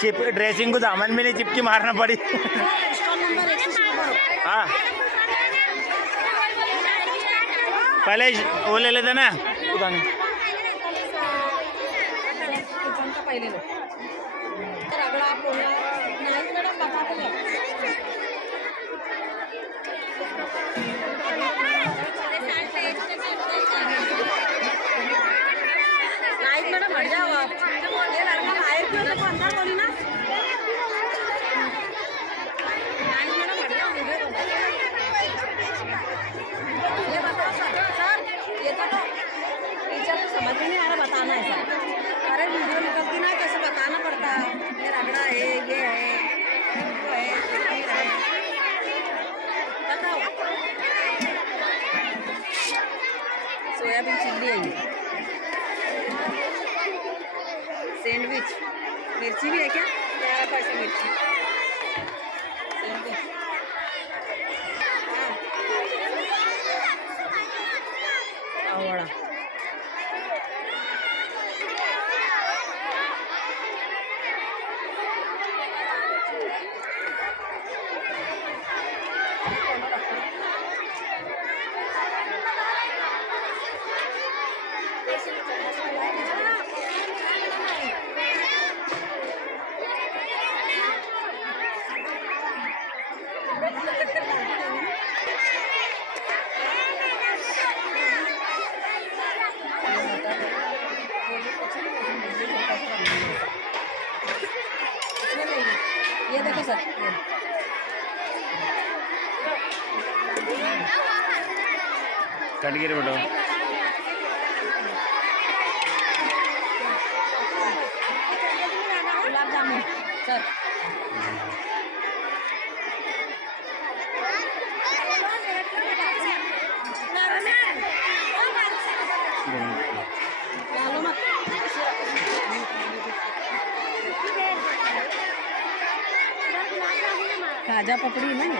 Chip dressing को दामन में नहीं चिपकी मारना पड़ी। हाँ पहले वो ले लेते ना मैडम हट जाओ आप। ये लड़का बाहर क्यों तो अंदर बोली ना। मैडम हट जाओ मुझे ये बताओ सर ये तो टीचर को समझ में नहीं आ रहा बताना है सर। अरे वीडियो निकलती ना कैसे बताना पड़ता है। ये रगड़ा है ये है इनको है बताओ। सोयाबीन चिल्ली है ये सैंडविच मिर्ची भी है क्या? 11% मिर्ची सैंडविच। हाँ वड़ा ये देखो सर कट गिर बेटो गुलाब जामुन सर। खाजा पपड़ी ना ये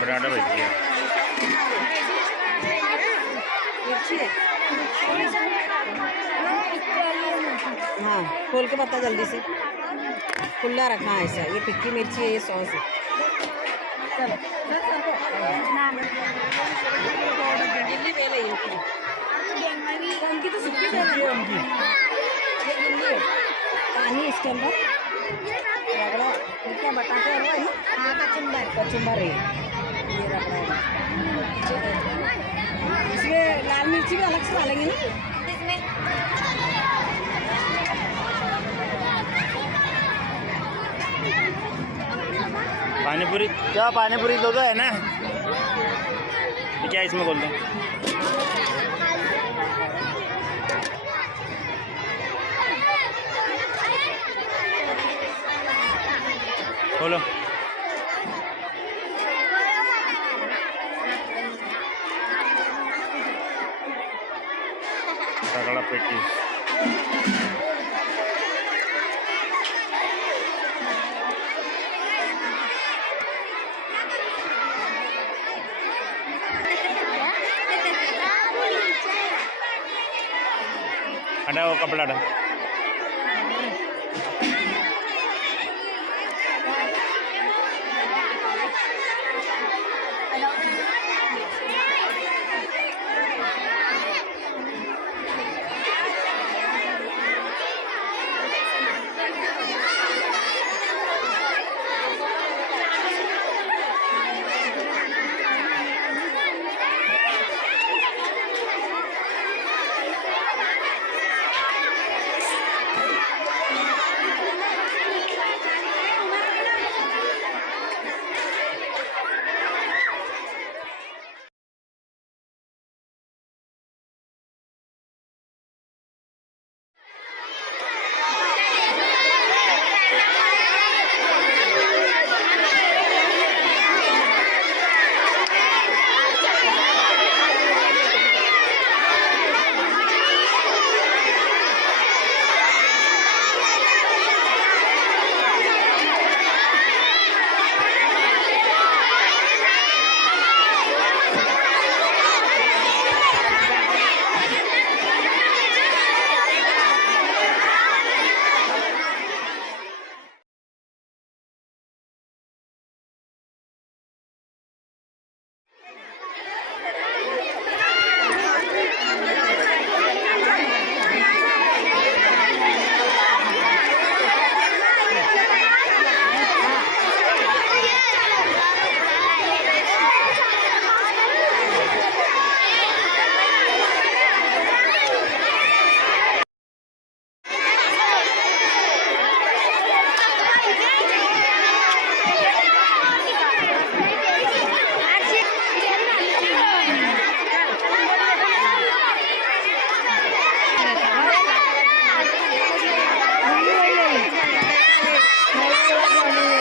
बटाटा भजिया हाँ खोल के बता जल्दी से। खुला रखा है ऐसा। ये टिक्की मिर्ची है ये सॉस है। गिल्ली बेल है इनकी तो सूखी बेल है। ये गिल्ली है पानी इसके अंदर रगड़ा क्या बताते हैं ना। हाँ कचुम्बर है ये रगड़ा है। इसमें लाल मिर्ची भी अलग से डालेंगे ना इसमें। पानीपुरी क्या पानीपुरी दो है ना क्या इसमें बोल दो। बोलो रगड़ा पेटी हटा वो कपड़ा हटा। गुलाबजामुन